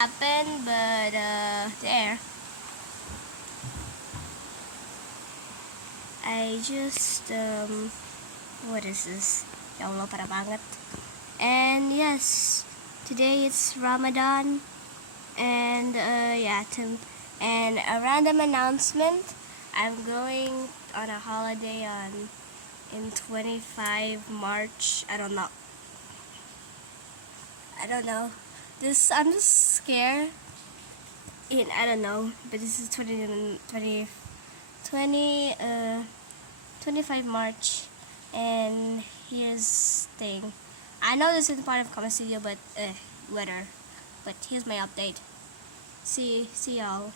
happen, but there. I just what is this? Ya Allah, parah banget. And yes, today it's Ramadan, and yeah, and a random announcement. I'm going on a holiday in 25 March. I don't know. I'm just scared. I don't know, but this is 25 March, and here's thing. I know this isn't part of Comedy Studio, but whatever. But here's my update. See y'all.